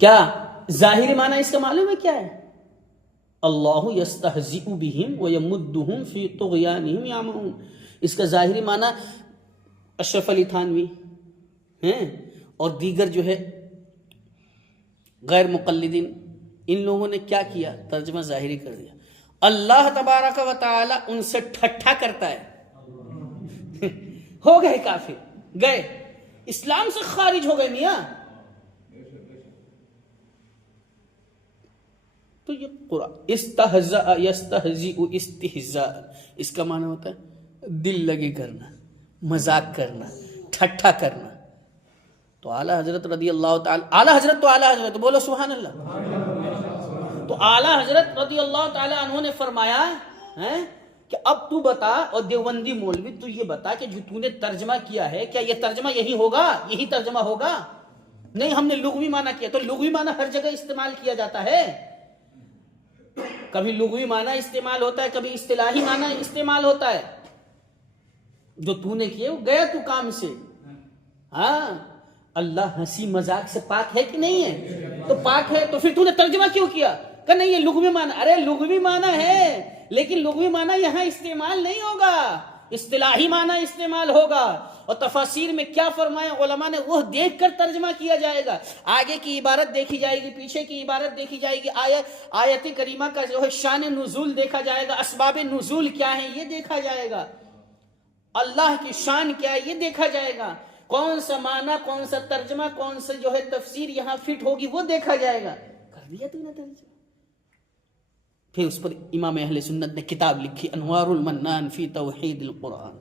کیا ظاہری معنی اس کا معلوم ہے کیا ہے؟ اللہ یستہزئ بہم ویمدہم فی طغیانہم یعمہون. اس کا ظاہری معنی اشرف علی تھانوی ہیں اور دیگر جو ہے غیر مقلدین، ان لوگوں نے کیا کیا؟ ترجمہ ظاہری کر دیا. اللہ تبارک و تعالی ان سے ٹھٹھا کرتا ہے. ہو گئے کافر، گئے اسلام سے خارج ہو گئے میاں. تو یہ قرآن استہزاء یستہزئ استہزاء، اس کا معنی ہوتا ہے دل لگی کرنا، مذاق کرنا، ٹھٹھا کرنا. تو اعلیٰ حضرت رضی اللہ تعالی، اعلیٰ حضرت تو اعلیٰ حضرت بولو سبحان اللہ. تو اعلیٰ حضرت رضی اللہ تعالی عنہ نے فرمایا کہ اب تو بتا، اور دیوبندی مولوی تو یہ بتا کہ جو تو نے ترجمہ کیا ہے کیا یہ ترجمہ یہی ہوگا، یہی ترجمہ ہوگا؟ نہیں، ہم نے لغوی معنی کیا. تو لغوی معنی ہر جگہ استعمال کیا جاتا ہے. کبھی لغوی معنی استعمال ہوتا ہے، کبھی اصطلاحی معنی استعمال ہوتا ہے. جو تو نے کیے وہ گیا تو کام سے. ہاں، اللہ ہنسی مذاق سے پاک ہے کہ نہیں ہے؟ تو پاک ہے، تو پھر تو نے ترجمہ کیوں کیا؟ کہ نہیں یہ لغوی معنی. ارے لغوی معنی ہے لیکن لغوی معنی یہاں استعمال نہیں ہوگا، اصطلاحی معنی استعمال ہوگا. اور تفاسیر میں کیا فرمایا علماء نے وہ دیکھ کر ترجمہ کیا جائے گا. آگے کی عبارت دیکھی جائے گی، پیچھے کی عبارت دیکھی جائے گی، آیت کریمہ کا جو ہے شان نزول دیکھا جائے گا، اسباب نزول کیا ہیں یہ دیکھا جائے گا، اللہ کی شان کیا ہے یہ دیکھا جائے گا، کون سا معنی، کون سا ترجمہ، کون سا جو ہے تفسیر یہاں فٹ ہوگی وہ دیکھا جائے گا. کر دیا تو نے ترجمہ. پھر اس پر امام اہل سنت نے کتاب لکھی انوار المنان فی توحید القرآن.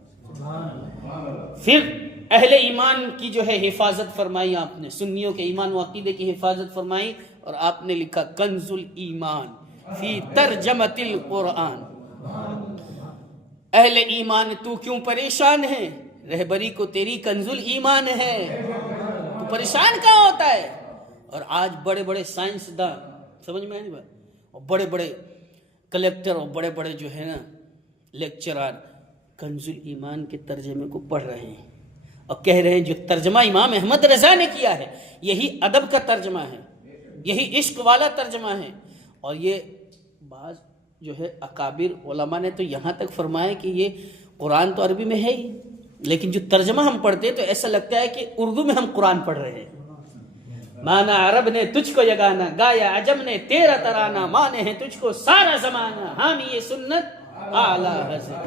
پھر اہل ایمان کی جو ہے حفاظت فرمائی آپ نے، سنیوں کے ایمان و عقیدے کی حفاظت فرمائی، اور آپ نے لکھا کنز الایمان فی ترجمۃ القرآن. اہل ایمان تو کیوں پریشان ہے؟ رہبری کو تیری کنز الایمان ہے، تو پریشان کہاں ہوتا ہے؟ اور آج بڑے بڑے سائنسداں، سمجھ میں آئی بات، اور بڑے بڑے کلیکٹر اور بڑے بڑے جو ہے نا لیکچرار کنز الایمان کے ترجمے کو پڑھ رہے ہیں اور کہہ رہے ہیں جو ترجمہ امام احمد رضا نے کیا ہے یہی ادب کا ترجمہ ہے، یہی عشق والا ترجمہ ہے. اور یہ بعض جو ہے اکابر علماء نے تو یہاں تک فرمایا کہ یہ قرآن تو عربی میں ہے ہی، لیکن جو ترجمہ ہم پڑھتے تو ایسا لگتا ہے کہ اردو میں ہم قرآن پڑھ رہے ہیں. مانا عرب نے تجھ کو یگانا، گایا عجم نے تیرا ترانہ، مانے ہیں تجھ کو سارا زمانہ، حامی سنت اعلیٰ حضرت.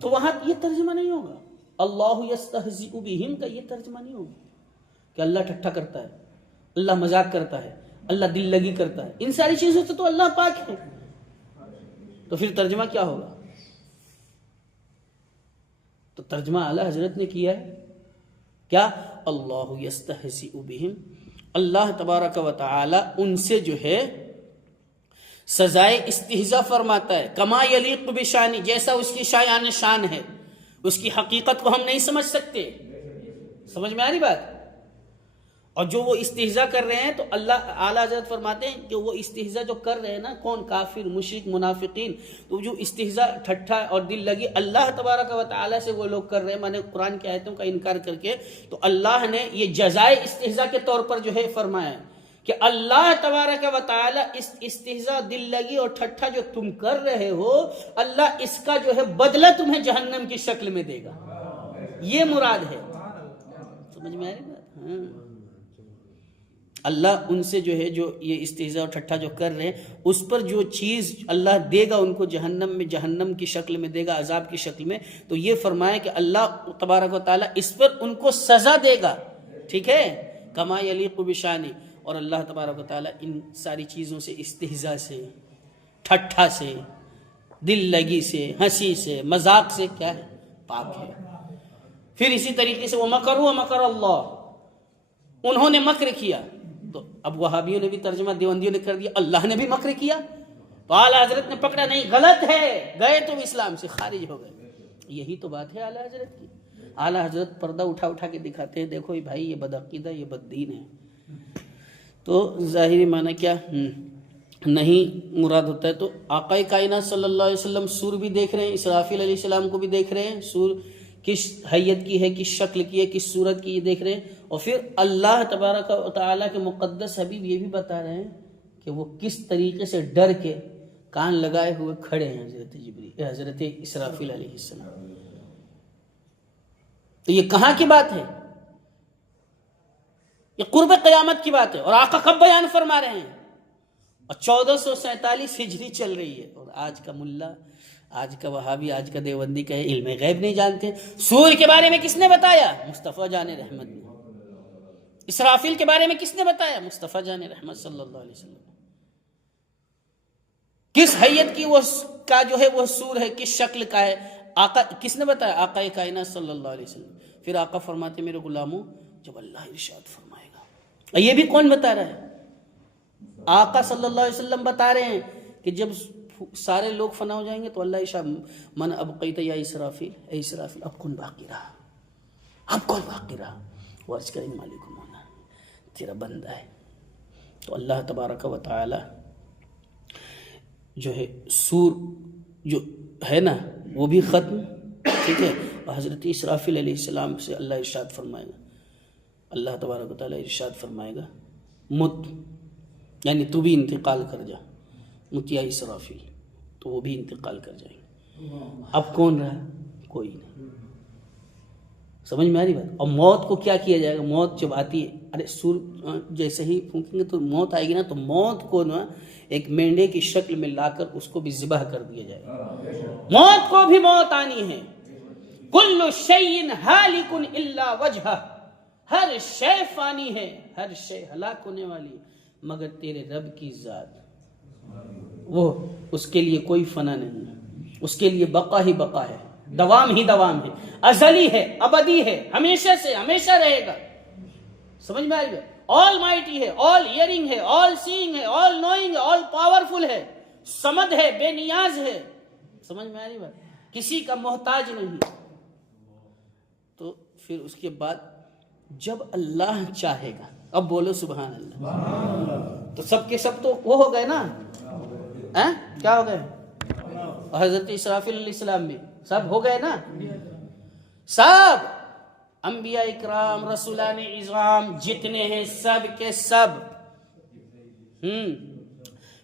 تو وہاں یہ ترجمہ نہیں ہوگا. اللہ یستہزئ بہم کا یہ ترجمہ نہیں ہوگا کہ اللہ ٹھٹھا کرتا ہے، اللہ مذاق کرتا ہے، اللہ دل لگی کرتا ہے. ان ساری چیزوں سے تو اللہ پاک ہے. تو پھر ترجمہ کیا ہوگا؟ تو ترجمہ اعلیٰ حضرت نے کیا ہے کیا؟ اللہ یستہزئ بہم، اللہ تبارک و تعالی ان سے جو ہے سزائے استہزاء فرماتا ہے. کما یلیق بشانی، جیسا اس کی شایان شان ہے، اس کی حقیقت کو ہم نہیں سمجھ سکتے. سمجھ میں آ رہی بات؟ اور جو وہ استہزاء کر رہے ہیں تو اللہ اعلیٰ حضرت فرماتے ہیں کہ وہ استہزاء جو کر رہے ہیں نا، کون؟ کافر، مشرک، منافقین. تو جو استہزاء، ٹھٹھا اور دل لگی اللہ تبارک و تعالیٰ سے وہ لوگ کر رہے ہیں، میں نے قرآن کی آیتوں کا انکار کر کے، تو اللہ نے یہ جزائے استہزاء کے طور پر جو ہے فرمایا کہ اللہ تبارک و تعالیٰ اس استہزاء، دل لگی اور ٹھٹھا جو تم کر رہے ہو، اللہ اس کا جو ہے بدلہ تمہیں جہنم کی شکل میں دے گا. یہ مراد ہے. سمجھ میں آ رہی بات؟ ہاں، اللہ ان سے جو ہے جو یہ استہزاء اور ٹھٹھا جو کر رہے ہیں اس پر جو چیز اللہ دے گا ان کو جہنم میں، جہنم کی شکل میں دے گا، عذاب کی شکل میں. تو یہ فرمایا کہ اللہ تبارک و تعالیٰ اس پر ان کو سزا دے گا. ٹھیک ہے، کما یلیق بشانی. اور اللہ تبارک و تعالیٰ ان ساری چیزوں سے، استہزاء سے، ٹھٹھا سے، دل لگی سے، ہنسی سے، مذاق سے کیا ہے؟ پاک ہے. پھر اسی طریقے سے وَمَكَرُوا وَمَكَرَ اللَّهُ، انہوں نے مکر کیا. تو اب وہابیوں نے بھی ترجمہ دیوبندیوں نے کر دیا اللہ نے بھی مکر کیا. تو اعلیٰ حضرت نے پکڑا نہیں، غلط ہے، گئے تم اسلام سے، خارج ہو گئے. یہی تو بات ہے اعلیٰ حضرت کی. اعلیٰ حضرت پردہ اٹھا اٹھا کے دکھاتے ہیں، دیکھو بھائی یہ بدعقیدہ، یہ بددین ہے. تو ظاہری معنی کیا نہیں مراد ہوتا ہے. تو آقا کائنات صلی اللہ علیہ وسلم سور بھی دیکھ رہے ہیں، اسرافیل علیہ السلام کو بھی دیکھ رہے ہیں، سور کس حیت کی ہے، کس شکل کی ہے، کس صورت کی، یہ دیکھ رہے ہیں. اور پھر اللہ تبارک و تعالیٰ کے مقدس حبیب یہ بھی بتا رہے ہیں کہ وہ کس طریقے سے ڈر کے کان لگائے ہوئے کھڑے ہیں حضرت اسرافیل علیہ السلام. تو یہ کہاں کی بات ہے؟ یہ قرب قیامت کی بات ہے. اور آقا کب بیان فرما رہے ہیں؟ اور 1447 ہجری چل رہی ہے. اور آج کا ملا، آج کا وہابی، آج کا دیوبندی کا علم غیب نہیں جانتے. سور کے بارے میں کس نے بتایا؟ مصطفیٰ جان رحمت نے. اسرافیل کے بارے میں کس نے بتایا؟ مصطفیٰ جان رحمت صلی اللہ علیہ وسلم. کس حیت کی وہ کا جو ہے وہ سور ہے، کس شکل کا ہے، آقا کس نے بتایا؟ آقا کائنات صلی اللہ علیہ وسلم. پھر آقا فرماتے میرے غلاموں جب اللہ ارشاد فرمائے گا. اور یہ بھی کون بتا رہا ہے؟ آقا صلی اللہ علیہ وسلم بتا رہے ہیں کہ جب سارے لوگ فنا ہو جائیں گے تو اللہ ارشاد من ابقیت یا اسرافیل، اے اسرافیل اب کون باقی رہا، اب کون باقی رہا؟ وہ عرض کریں مالک مولا تیرا بندہ ہے. تو اللہ تبارک و تعالی جو ہے سور جو ہے نا وہ بھی ختم، ٹھیک ہے. اور حضرت اسرافیل علیہ السلام سے اللہ ارشاد فرمائے گا، اللہ تبارک و تعالی ارشاد فرمائے گا مت، یعنی تو بھی انتقال کر جا، مت یا اسرافیل، تو وہ بھی انتقال کر جائیں گے. اب کون رہا؟ کوئی نہیں. سمجھ میں آ رہی بات؟ اور موت کو کیا کیا جائے گا؟ موت جب آتی ہے، ارے سور جیسے ہی پھونکیں گے تو موت آئے گی نا، تو موت کو نا ایک مینڈے کی شکل میں لا کر اس کو بھی ذبح کر دیا جائے گا. موت کو بھی موت آنی ہے. کل شیء ہالک الا وجہہ، ہر شے فانی ہے، ہر شے ہلاک ہونے والی مگر تیرے رب کی ذات، وہ اس کے لیے کوئی فنا نہیں ہے، اس کے لیے بقا ہی بقا ہے، دوام ہی دوام ہے، ازلی ہے، ابدی ہے، ہمیشہ سے ہمیشہ رہے گا. سمجھ میں آئی گا؟ آل مائٹی ہے، آل ہیئرنگ ہے، آل سینگ ہے، آل نوئنگ ہے، آل پاورفل ہے، صمد ہے، بے نیاز ہے. سمجھ میں آ رہی بات؟ کسی کا محتاج نہیں. تو پھر اس کے بعد جب اللہ چاہے گا، اب بولو سبحان اللہ، تو سب کے سب تو وہ ہو گئے نا، کیا ہو گئے؟ حضرت اسرافیل علیہ السلام بھی سب ہو گئے نا، سب انبیاء اکرام، رسولان اعظام جتنے ہیں سب کے سب.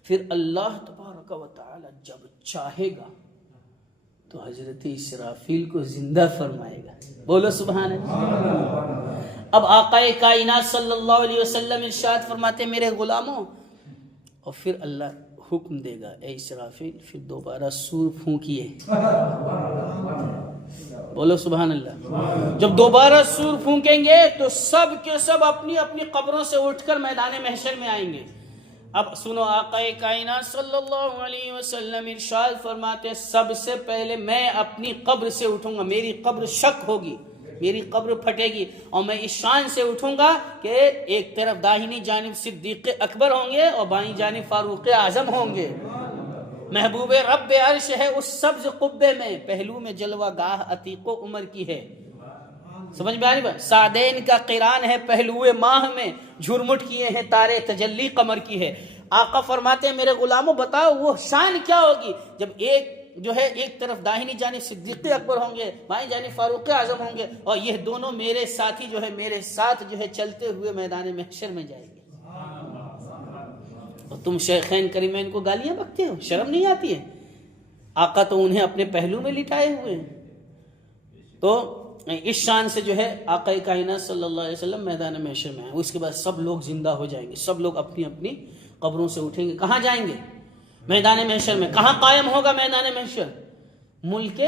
پھر اللہ تبارک و تعالی جب چاہے گا تو حضرت اسرافیل کو زندہ فرمائے گا. بولو سبحان اللہ. اب آقا کائنات صلی اللہ علیہ وسلم ارشاد فرماتے میرے غلاموں، اور پھر اللہ حکم دے گا اے اسرافیل پھر دوبارہ سور پھونکیے. بولو سبحان اللہ. جب دوبارہ سور پھونکیں گے تو سب کے سب اپنی اپنی قبروں سے اٹھ کر میدان محشر میں آئیں گے. اب سنو، آقا کائنات صلی اللہ علیہ وسلم ارشاد فرماتے سب سے پہلے میں اپنی قبر سے اٹھوں گا. میری قبر شک ہوگی، میری قبر پھٹے گی، اور میں اس شان سے اٹھوں گا کہ ایک طرف داہنی جانب صدیق اکبر ہوں گے اور بائیں جانب فاروق اعظم ہوں گے. محبوب رب عرش ہے اس سبز قبے میں، پہلو میں جلوہ گاہ عتیق و عمر کی ہے. سمجھ میں آ رہی بات؟ سعدین کا قران ہے پہلوئے ماہ میں، جھرمٹ کیے ہیں تارے تجلی قمر کی ہے. آقا فرماتے ہیں میرے غلاموں بتاؤ وہ شان کیا ہوگی جب ایک جو ہے ایک طرف داہنی جانب صدیق اکبر ہوں گے، بائیں جانب فاروق اعظم ہوں گے، اور یہ دونوں میرے ساتھی جو ہے میرے ساتھ جو ہے چلتے ہوئے میدان محشر میں جائیں گے. اور تم شیخین کریمین کو گالیاں بکتے ہو، شرم نہیں آتی ہے؟ آقا تو انہیں اپنے پہلو میں لٹائے ہوئے ہیں. تو اس شان سے جو ہے آقا کائنات صلی اللہ علیہ وسلم میدان محشر میں آئے. اس کے بعد سب لوگ زندہ ہو جائیں گے، سب لوگ اپنی اپنی قبروں سے اٹھیں گے. کہاں جائیں گے؟ میدان محشر میں. کہاں قائم ہوگا میدان محشر؟ ملک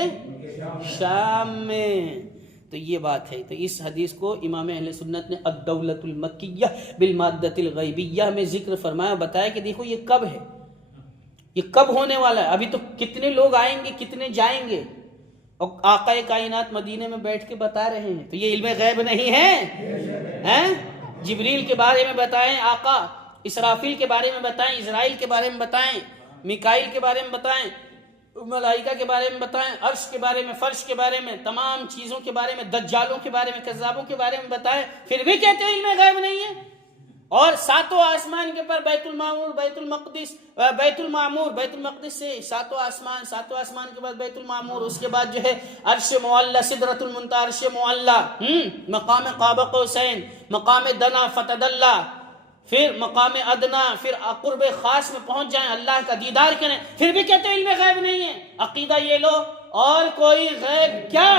شام میں. تو یہ بات ہے. تو اس حدیث کو امام اہل سنت نے الدولۃ المکیہ بالمادۃ الغیبیہ میں ذکر فرمایا، بتایا کہ دیکھو یہ کب ہے، یہ کب ہونے والا ہے. ابھی تو کتنے لوگ آئیں گے، کتنے جائیں گے، اور آقا کائنات مدینے میں بیٹھ کے بتا رہے ہیں. تو یہ علم غیب نہیں ہے؟ جبریل کے بارے میں بتائیں، آقا اسرافیل کے بارے میں بتائیں، اسرائیل کے بارے میں بتائیں، میکائیل کے بارے میں بتائیں، ملائکہ کے بارے میں بتائیں، عرش کے بارے میں، فرش کے بارے میں، تمام چیزوں کے بارے میں، دجالوں کے بارے میں، کذابوں کے بارے میں بتائیں، پھر بھی کہتے ہیں علم غیب نہیں ہے. اور ساتوں آسمان کے پر بیت المعمور، بیت المقدس، بیت المعمور، بیت المقدس سے ساتوں آسمان کے بعد بیت المعمور، اس کے بعد جو ہے عرش معلی، سدرۃ المنتہی، عرش معلی، مقام قاب قوسین، مقام دنا فتدلی، پھر مقام ادنا، پھر قرب خاص میں پہنچ جائیں، اللہ کا دیدار کریں، پھر بھی کہتے ہیں علم غیب نہیں ہے۔ عقیدہ یہ لو، اور کوئی غیب کیا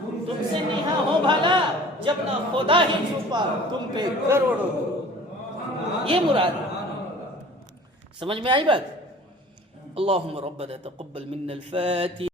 تم سے نہیں ہو بھلا، جب نہ خدا ہی چھپا تم پہ کروڑوں۔ یہ مراد ہے، سمجھ میں آئی بات؟ اللہم ربنا تقبل منا الفاتحہ۔